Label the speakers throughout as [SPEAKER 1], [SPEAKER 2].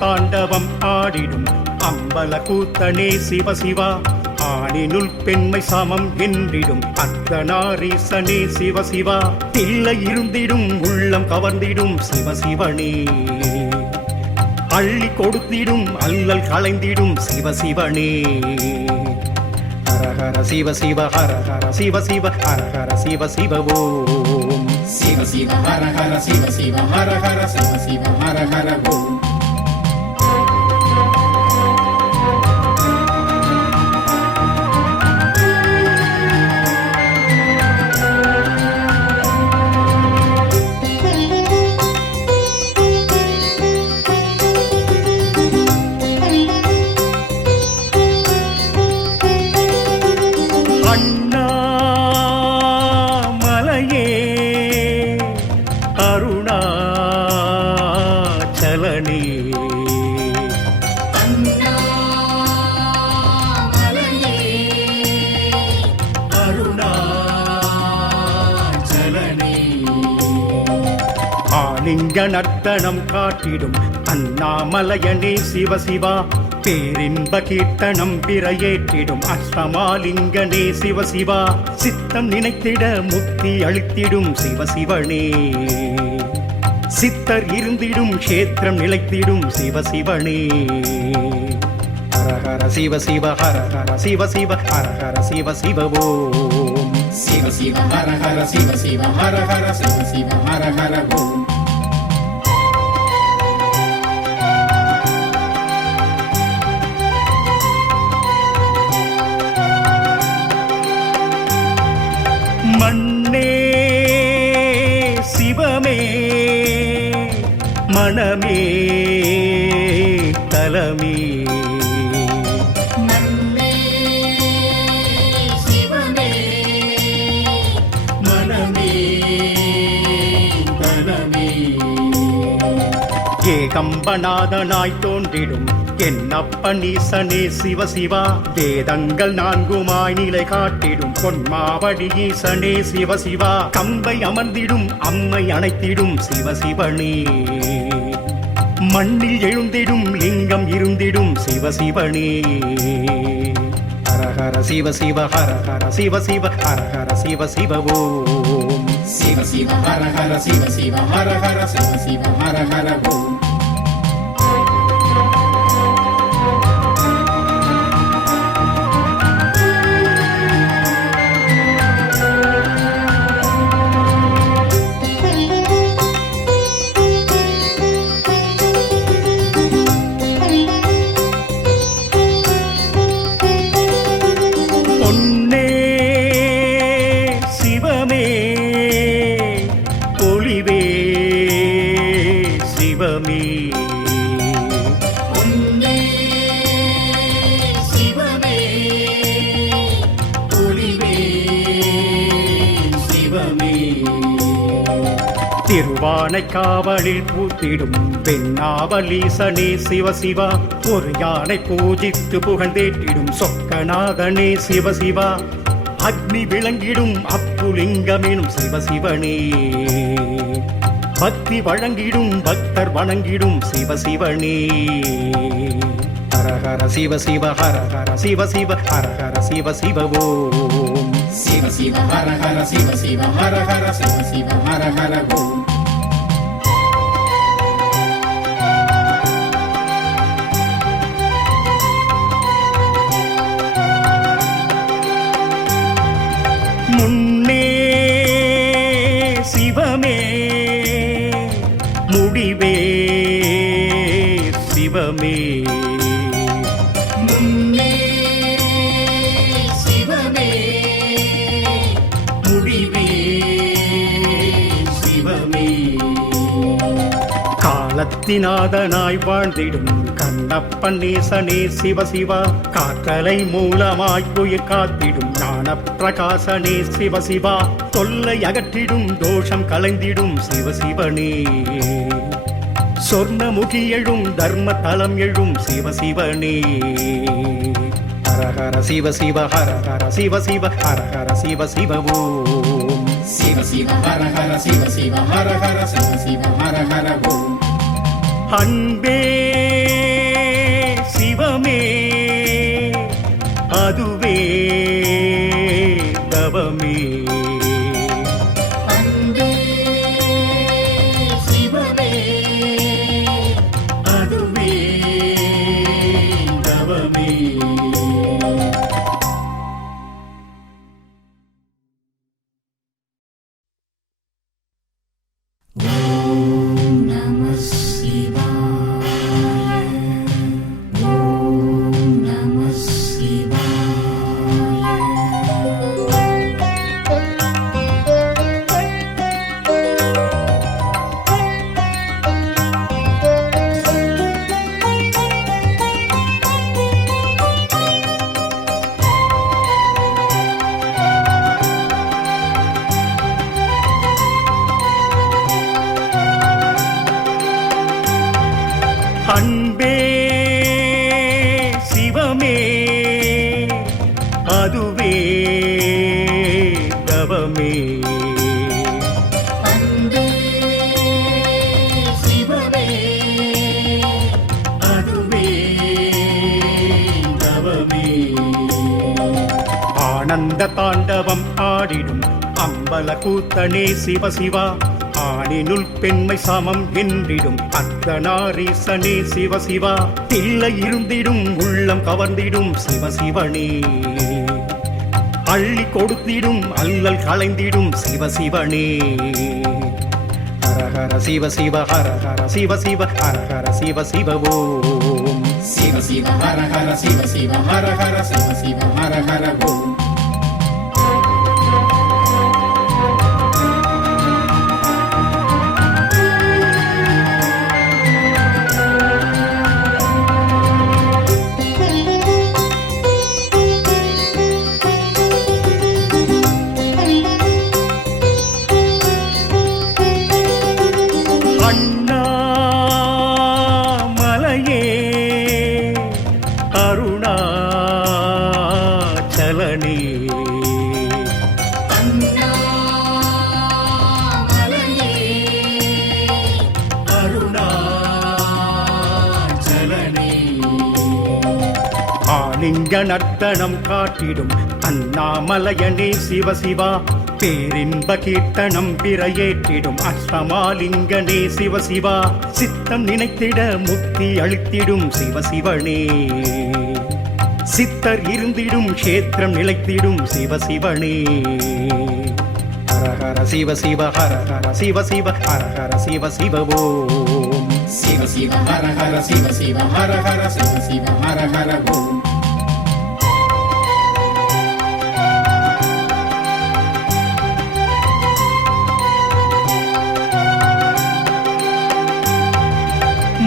[SPEAKER 1] தாண்டவம் ஆடிடும். அம்பல கூத்தனே சிவ சிவா ஆணினுள் பெண்மை சமம் என்றிடும். அர்த்தநாரீசனே சிவ சிவா தில்லை இருந்திடும் உள்ளம் கவர்ந்திடும் சிவ சிவனே. அள்ளி கொடுத்திடும் அல்லல் களைந்திடும் சிவ சிவனே. ஹர ஹர சிவ சிவ ஹர ஹர சிவ சிவ ஹர ஹர சிவ சிவ ஓம்.
[SPEAKER 2] சிவ சிவ ஹர ஹர சிவ சிவ ஹர ஹர சிவ சிவ ஹர ஹர ஓம்.
[SPEAKER 1] அருணாச்சலனே ஆலிங்க நர்த்தனம் காட்டிடும் அண்ணாமலையனே சிவ சிவா பேரின்ப கீர்த்தனம் பிறையேற்றிடும் அஷ்டமாலிங்கனே சிவ சிவா சித்தம் நினைத்திட முக்தி அளித்திடும் சிவ சிவனே சித்தர் இருந்திடும் கஷேத்திரம் நிலைத்திடும். சிவ சிவனே. ஹர ஹர சிவ சிவ ஹர ஹர சிவ சிவ ஹர ஹர சிவ சிவ
[SPEAKER 2] சிவ சிவ ஹர ஹர சிவ சிவ ஹர ஹர சிவ சிவ ஹர ஹர ஓம்.
[SPEAKER 1] மனமே தலமே ஏகம்பநாதனாய் தோன்றிடும் என்னப்பனீசனே சிவ சிவா. வேதங்கள் நான்குமாய் நிலை காட்டிடும் பொன்மாவடி ஈசனே சிவ சிவா. கம்பை அமர்ந்திடும் அம்மை அணைத்திடும் சிவ சிவனே. மண்ணில் எழுந்திடும் லிங்கம் இருந்திடும் சிவ சிவனே. ஹரஹர சிவ சிவ ஹரஹர சிவ சிவ ஹரஹர சிவ சிவ ஓம்.
[SPEAKER 2] சிவ சிவ ஹரஹர சிவ சிவ ஹரஹர சிவ சிவ ஹரஹர ஓம்.
[SPEAKER 1] திருவானை காவலில் பூத்திடும் பெண்ணாவலீசனே சிவசிவா ஒரு யானை பூஜித்து புகழ்ந்தேற்றிடும் சொக்கநாதனே சிவசிவா. அக்னி விளங்கிடும் அப்புலிங்கமெனும் சிவசிவனே. பக்தி வழங்கிடும் பக்தர் வணங்கிடும் சிவசிவனே. ஹர ஹர சிவ சிவ ஹர ஹர சிவ சிவ ஹர ஹர சிவ சிவ ஓம்.
[SPEAKER 2] சிவ சிவ ஹர ஹர சிவ சிவ ஹர ஹர சிவ சிவ ஹர ஹர ஓம்
[SPEAKER 1] முன்னே சிவமே முடிவே சிவமே. பக்திநாதனாய் வாழ்ந்திடும் கண்ணப்பன் நேசனே சிவ சிவா. காத்தலை மூலமாய் உயிர் காத்திடும் ஞான பிரகாசனே சிவ சிவா. தொல்லை அகற்றிடும் தோஷம் கலைந்திடும் சிவ சிவனே. சொர்ணமுகி எழும் தர்ம தலம் எழும் சிவ சிவனே. ஹர ஹர சிவ சிவ ஹர ஹர சிவ சிவ ஹர ஹர சிவ சிவ ஓம்.
[SPEAKER 2] சிவ சிவ ஹர ஹர சிவ சிவ ஹர ஹர சிவ சிவ ஹர ஹர ஓம்.
[SPEAKER 1] அன்பே சிவமே அதுவே தவமே. ஆனந்த தாண்டவம் ஆடிடும். அம்பல கூத்தனே சிவ சிவா. ஆணினுள் பெண்மை சமம் என்றிடும் அத்தனாரீசனே சிவ சிவா. தில்லை இருந்திடும் உள்ளம் கவர்ந்திடும் சிவ சிவனே. அள்ளி கொடுத்திடும் அல்லல் களைந்திடும் சிவ சிவனே. ஹரஹர சிவ சிவ ஹரஹர சிவ சிவ ஹரஹர சிவ சிவவோ.
[SPEAKER 2] சிவ சிவ ஹர ஹர சிவ சிவ ஹர ஹர சிவ சிவ ஹர ஹர ஓம்.
[SPEAKER 1] ஆலிங்க நர்த்தனம் காட்டிடும் அண்ணாமலையனே சிவ சிவா. பேரின்ப கீர்த்தனம் பிறையேற்றிடும் அஷ்டமாலிங்கனே சிவ சிவா. சித்தம் நினைத்திட முக்தி அளித்திடும் சிவசிவனே சித்தர் இருந்திடும் கஷேத்திரம் நிலைத்திடும் சிவசிவனே ஹர ஹர சிவ சிவ ஹர ஹர சிவ சிவ ஹர ஹர சிவ சிவ ஓம்.
[SPEAKER 2] சிவ சிவ ஹர ஹர சிவ சிவ ஹர ஹர சிவ சிவ ஹர ஹர ஓம்.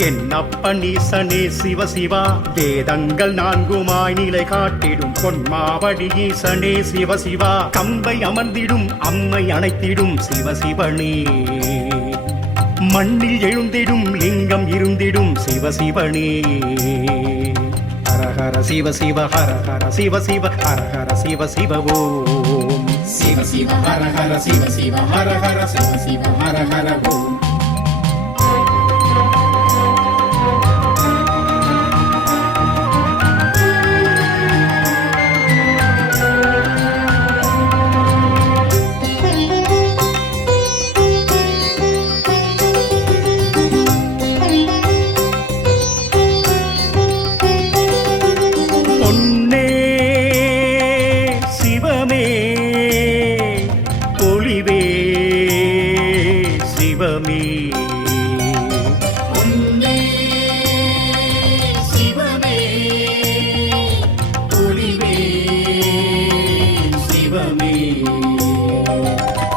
[SPEAKER 1] மனமே தலமே ஏகம்பநாதனாய் தோன்றிடும் வேதங்கள் நான்குமாய் நிலை காட்டிடும் பொன்மாவடி ஈசனே சிவ சிவா. கம்பை அமர்ந்திடும் அம்மை அணைத்திடும் சிவ சிவனே. மண்ணில் எழுந்திடும் லிங்கம் இருந்திடும் சிவசிவனே ஹர ஹர சிவ சிவ ஹர ஹர சிவ சிவ ஹர ஹர சிவ சிவ ஓம்.
[SPEAKER 2] சிவ சிவ ஹர ஹர சிவ சிவ ஹர ஹர சிவ சிவ ஹர ஹர ஓம்.
[SPEAKER 1] சிவமே.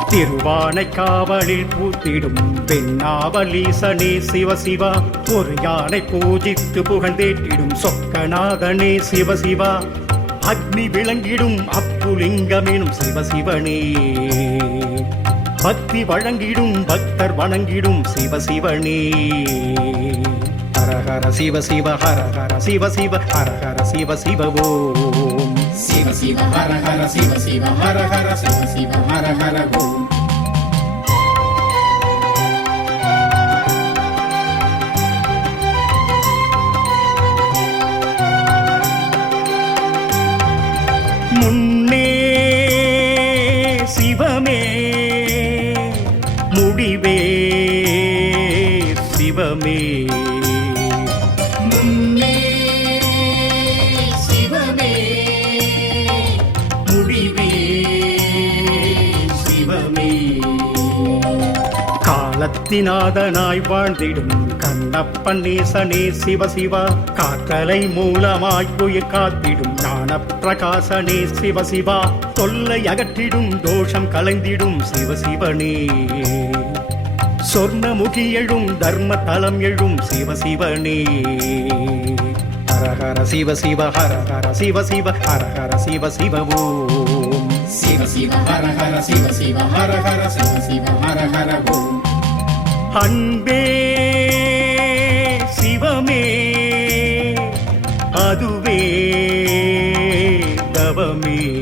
[SPEAKER 1] திருவானை காவலில் பூத்திடும் பெண்ணாவலீசனே சிவசிவா. ஒரு யானை பூஜித்து புகழ்ந்தேற்றிடும் சொக்கநாதனே சிவசிவா. அக்னி விளங்கிடும் அப்புலிங்கமெனும் சிவசிவனே. பக்தி வழங்கிடும் பக்தர் வணங்கிடும் சிவ சிவனே ஹரஹர சிவ சிவ ஹரஹர சிவ சிவ ஹரஹர சிவ சிவ ஓம்.
[SPEAKER 2] சிவ சிவ ஹரஹர சிவ சிவ ஹரஹர சிவ சிவ ஹரஹர ஓம்.
[SPEAKER 1] காலத்தினாதனாய் வாழ்ந்திடும் கண்ணப்பன் நேசனே சிவ சிவா. காத்தலை மூலமாய் உயிர் காத்திடும் ஞான பிரகாசனே சிவ சிவா. தொல்லை அகற்றிடும் தோஷம் கலைந்திடும் சிவ சிவனே. சொர்ணமுகி எழும் தர்ம தலம் எழும் சிவ சிவனே. ஹர ஹர சிவ சிவ ஹர ஹர சிவ சிவ ஹர ஹர சிவ சிவ ஓம்.
[SPEAKER 2] சிவ சிவ ஹர ஹர சிவ சிவ ஹர ஹர சிவ சிவ ஹர ஹர ஓம்.
[SPEAKER 1] அன்பே சிவமே அதுவே தவமே.